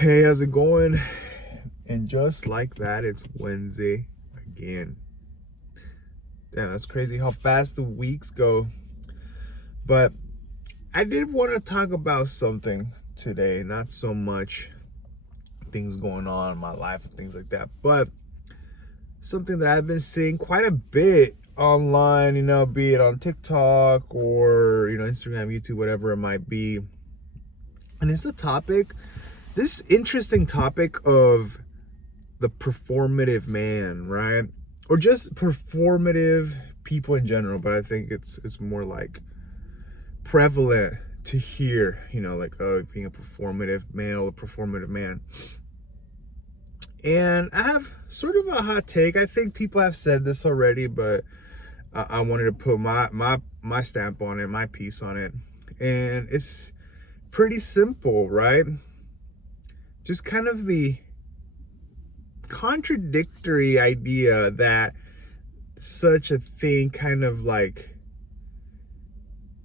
Hey, how's it going? And just like that, it's Wednesday again. Damn, that's crazy how fast the weeks go. But I did want to talk about something today, not so much things going on in my life and things like that, but something that I've been seeing quite a bit online, be it on TikTok or, Instagram, YouTube, whatever it might be. And it's this interesting topic of the performative man, right? Or just performative people in general, but I think it's more like prevalent to hear, like, oh, being a performative male, a performative man. And I have sort of a hot take. I think people have said this already, but I wanted to put my stamp on it, my piece on it. And it's pretty simple, right? Just kind of the contradictory idea that such a thing kind of like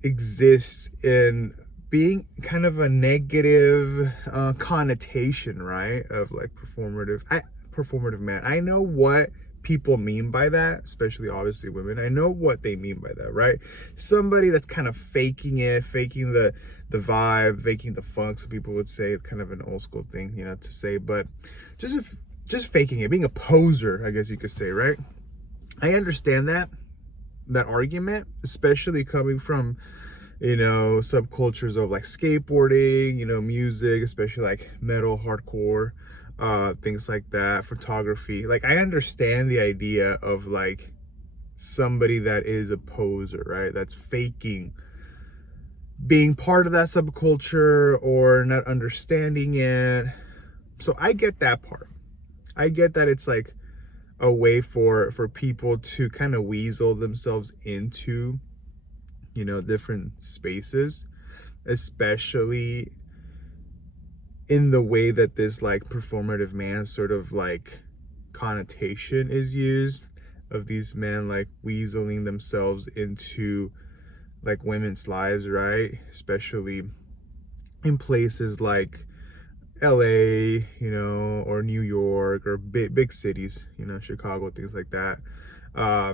exists in being kind of a negative connotation, right, of like performative man. I know what people mean by that, especially obviously women. I know what they mean by that, right? Somebody that's kind of faking it, faking the vibe, faking the funk. Some people would say it's kind of an old school thing, to say, but just faking it, being a poser, I guess you could say, right? I understand that argument, especially coming from, subcultures of like skateboarding, music, especially like metal, hardcore, things like that, photography. Like, I understand the idea of like somebody that is a poser, right? That's faking being part of that subculture or not understanding it. So I get that part. I get that it's like a way for people to kind of weasel themselves into, different spaces, especially in the way that this like performative man sort of like connotation is used, of these men like weaseling themselves into like women's lives, right? Especially in places like LA, or New York, or big cities, Chicago, things like that. I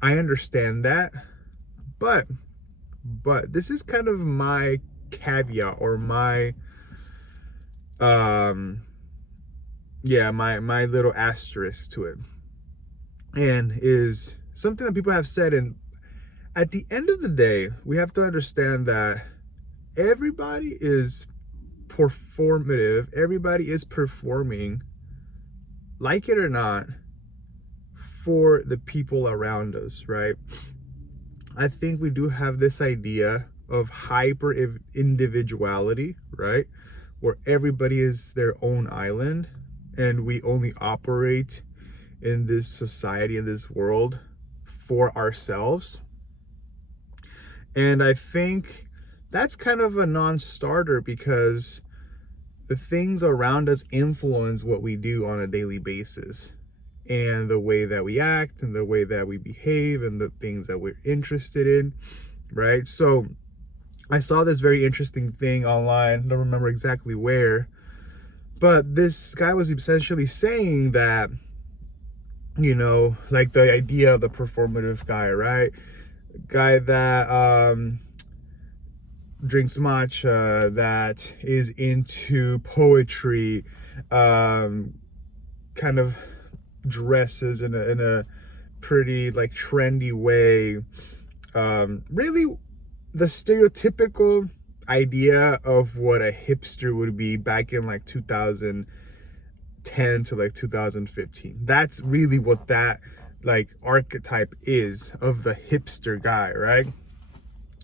understand that, but this is kind of my caveat, or my my little asterisk to it, and is something that people have said. And at the end of the day, we have to understand that everybody is performative. Everybody is performing, like it or not, for the people around us, right? I think we do have this idea of hyper individuality, right? Where everybody is their own island and we only operate in this society, in this world, for ourselves. And I think that's kind of a non-starter, because the things around us influence what we do on a daily basis, and the way that we act and the way that we behave and the things that we're interested in, right? So I saw this very interesting thing online. I don't remember exactly where, but this guy was essentially saying that, like the idea of the performative guy, right? Guy that drinks matcha, that is into poetry, kind of dresses in a pretty like trendy way, really the stereotypical idea of what a hipster would be back in like 2010 to like 2015. That's really what that like archetype is of the hipster guy, right?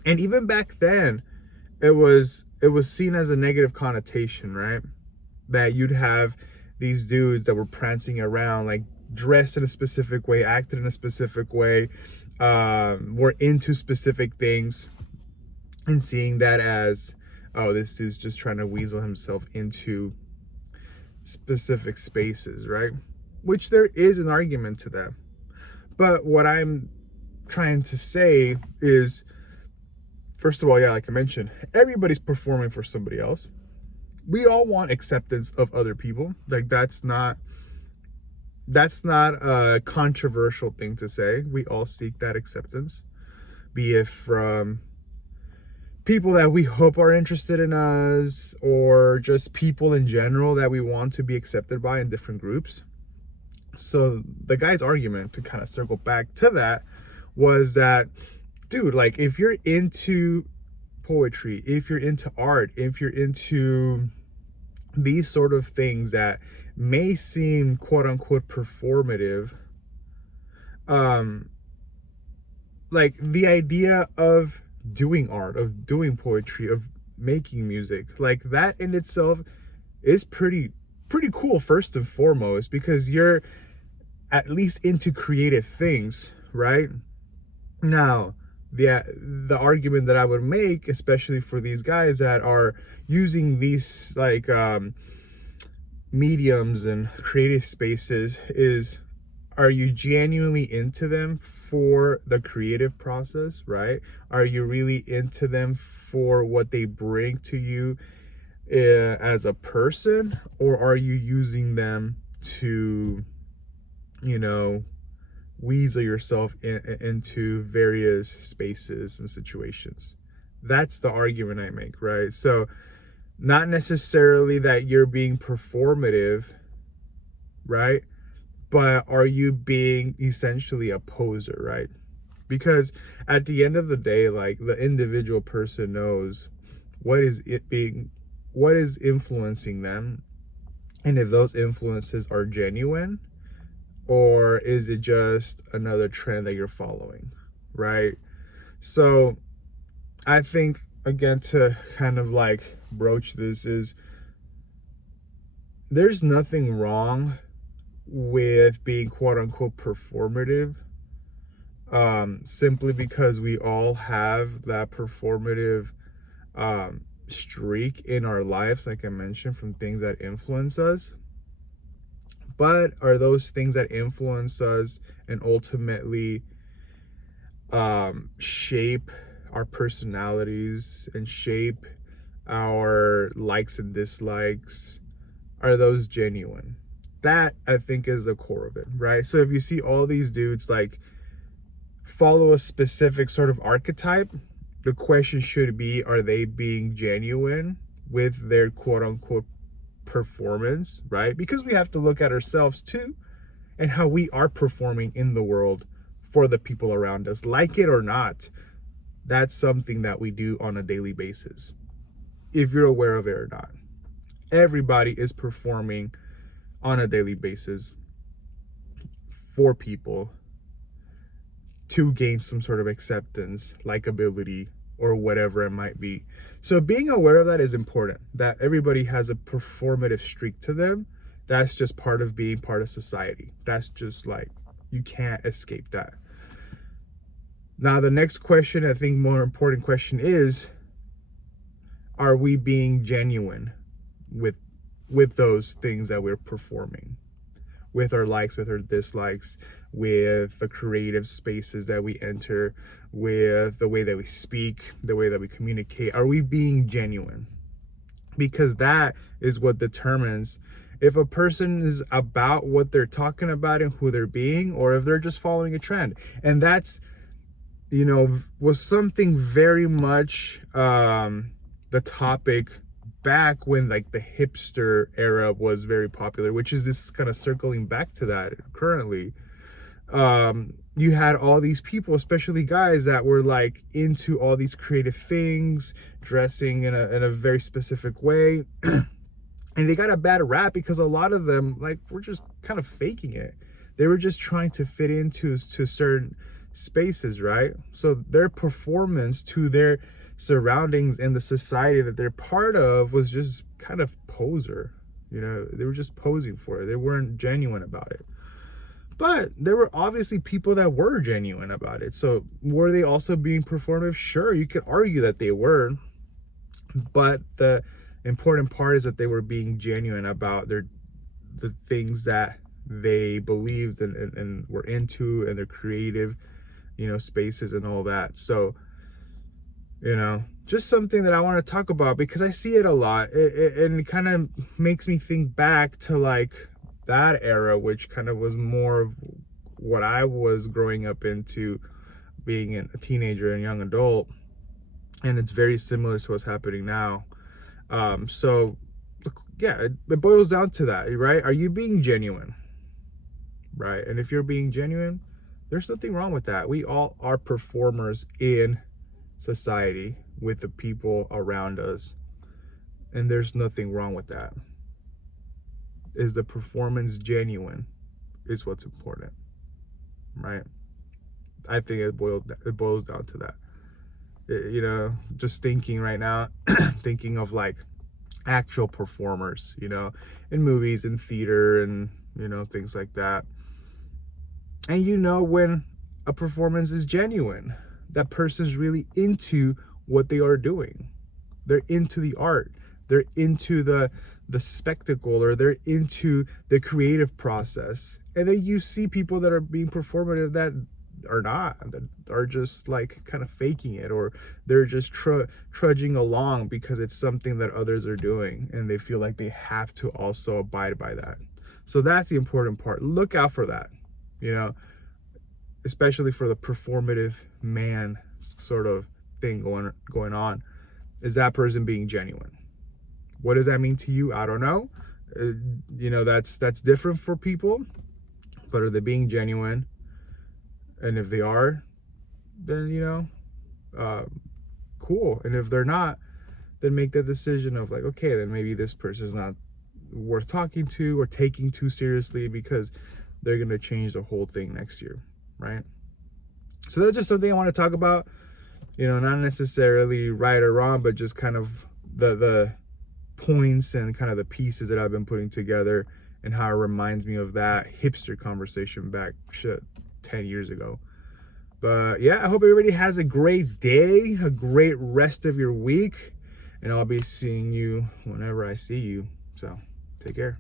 And even back then, it was seen as a negative connotation, right? That you'd have these dudes that were prancing around, like dressed in a specific way, acted in a specific way, were into specific things, and seeing that as, oh, this dude's just trying to weasel himself into specific spaces, right? Which there is an argument to that. But what I'm trying to say is, first of all, yeah, like I mentioned, everybody's performing for somebody else. we all want acceptance of other people. Like that's not a controversial thing to say. We all seek that acceptance, be it from people that we hope are interested in us, or just people in general that we want to be accepted by in different groups. So the guy's argument, to kind of circle back to that, was that, dude, like if you're into poetry, if you're into art, if you're into these sort of things that may seem quote unquote performative, like the idea of doing art, of doing poetry, of making music, like that in itself is pretty cool, first and foremost, because you're at least into creative things, right? Now, the argument that I would make, especially for these guys that are using these like mediums and creative spaces, is, are you genuinely into them for the creative process, right? Are you really into them for what they bring to you as a person, or are you using them to, you know, weasel yourself into various spaces and situations? That's the argument I make, right? So not necessarily that you're being performative, right? But are you being essentially a poser, right? Because at the end of the day, like the individual person knows what is influencing them, and if those influences are genuine, or is it just another trend that you're following, right? So I think, again, to kind of like broach this, is there's nothing wrong with being quote unquote performative, simply because we all have that performative streak in our lives, like I mentioned, from things that influence us. But are those things that influence us and ultimately shape our personalities and shape our likes and dislikes, are those genuine? That, I think, is the core of it, right? So if you see all these dudes like follow a specific sort of archetype, the question should be, are they being genuine with their quote unquote performance, right? Because we have to look at ourselves too, and how we are performing in the world for the people around us, like it or not. That's something that we do on a daily basis, if you're aware of it or not. Everybody is performing on a daily basis for people to gain some sort of acceptance, likability, or whatever it might be. So being aware of that is important, that everybody has a performative streak to them. That's just part of being part of society. That's just like, you can't escape that. Now, the next question, I think more important question, is, are we being genuine with those things that we're performing, with our likes, with our dislikes, with the creative spaces that we enter, with the way that we speak, the way that we communicate? Are we being genuine? Because that is what determines if a person is about what they're talking about and who they're being, or if they're just following a trend. And that's, you know, was something very much the topic back when like the hipster era was very popular, which is this kind of circling back to that currently. You had all these people, especially guys, that were like into all these creative things, dressing in a very specific way. And they got a bad rap because a lot of them like were just kind of faking it. They were just trying to fit into certain spaces, right? So their performance to their surroundings and the society that they're part of was just kind of poser. You know, they were just posing for it. They weren't genuine about it. But there were obviously people that were genuine about it. So were they also being performative? Sure, you could argue that they were. But the important part is that they were being genuine about the things that they believed and were into, and their creative, you know, spaces and all that. So, you know, just something that I want to talk about because I see it a lot. And it kind of makes me think back to like that era, which kind of was more of what I was growing up into, being a teenager and young adult. And it's very similar to what's happening now. So yeah, it boils down to that, right? Are you being genuine? Right? And if you're being genuine, there's nothing wrong with that. We all are performers in society with the people around us, and there's nothing wrong with that. Is the performance genuine is what's important, right? I think it boils down to that. You know, just thinking right now, thinking of like actual performers, you know, in movies and theater and, you know, things like that. And you know when a performance is genuine, that person's really into what they are doing. They're into the art. They're into the spectacle, or they're into the creative process. And then you see people that are being performative that are not, that are just like kind of faking it, or they're just trudging along because it's something that others are doing and they feel like they have to also abide by that. So that's the important part. Look out for that, you know, especially for the performative man sort of thing going on. Is that person being genuine? What does that mean to you? I don't know. You know, that's different for people, but are they being genuine? And if they are, then, you know, cool. And if they're not, then make the decision of like, okay, then maybe this person's not worth talking to or taking too seriously, because they're going to change the whole thing next year, right? So that's just something I want to talk about, you know, not necessarily right or wrong, but just kind of the points and kind of the pieces that I've been putting together, and how it reminds me of that hipster conversation back 10 years ago. But yeah, I hope everybody has a great day, a great rest of your week, and I'll be seeing you whenever I see you. So take care.